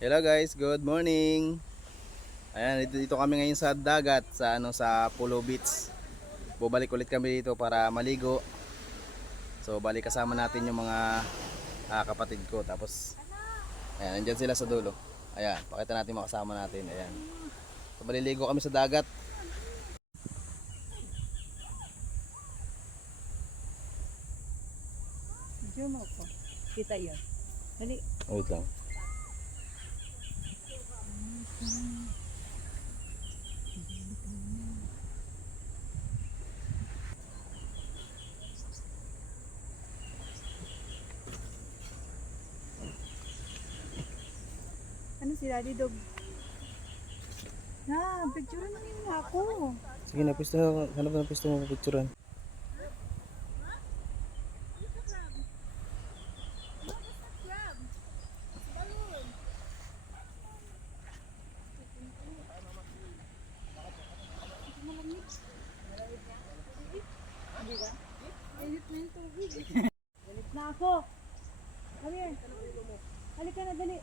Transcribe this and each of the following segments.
Hello guys, good morning. Ayan, dito kami ngayon sa dagat sa Pulo Beach. Bubalik ulit kami dito para maligo. So balik kasama natin yung mga kapatid ko. Tapos ayan, nandiyan sila sa dulo. Ayan, pakita natin mga kasama natin. Ayan. So maliligo kami sa dagat. Zoom ako. Kita yun. Dali. Wait lang. Ano si Daddy Dog? Na, picture na yun ako. Sige na, pwesto na. Hanap na pwesto mo picturean. Galit na ako. Come here. Halika na, dali.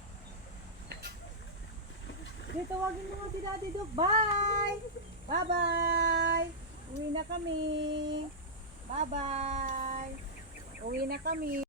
Dito, tawagin mo nga si Daddy Dog. Bye! Bye-bye! Uwi na kami. Bye-bye! Uwi na kami.